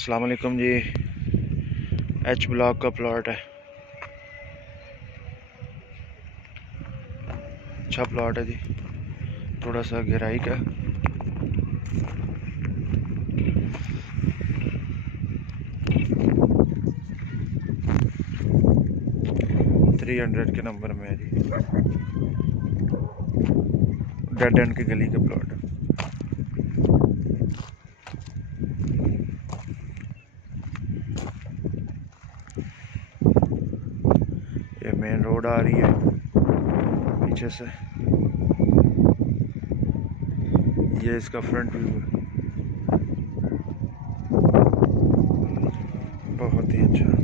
अस्सलाम वालेकुम जी। H block का प्लॉट है, अच्छा प्लॉट है जी, थोड़ा सा गहराई का। थ्री 300 के नंबर में है जी, डेड एंड की गली का प्लॉट है। ये मेन रोड आ रही है पीछे से, ये इसका फ्रंट व्यू है, बहुत ही अच्छा।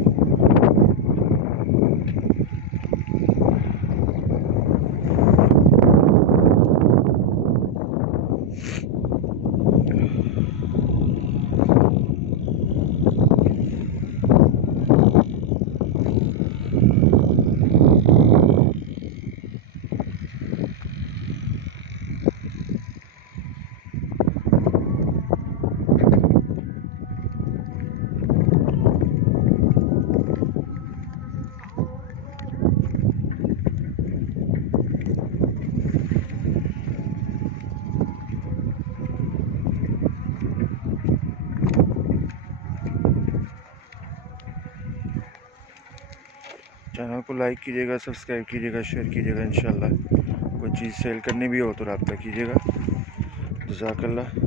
चैनल को लाइक कीजिएगा, सब्सक्राइब कीजिएगा, शेयर कीजिएगा। इंशाल्लाह कोई चीज़ सेल करनी भी हो तो रब्ता कीजिएगा। जज़ाकल्लाह।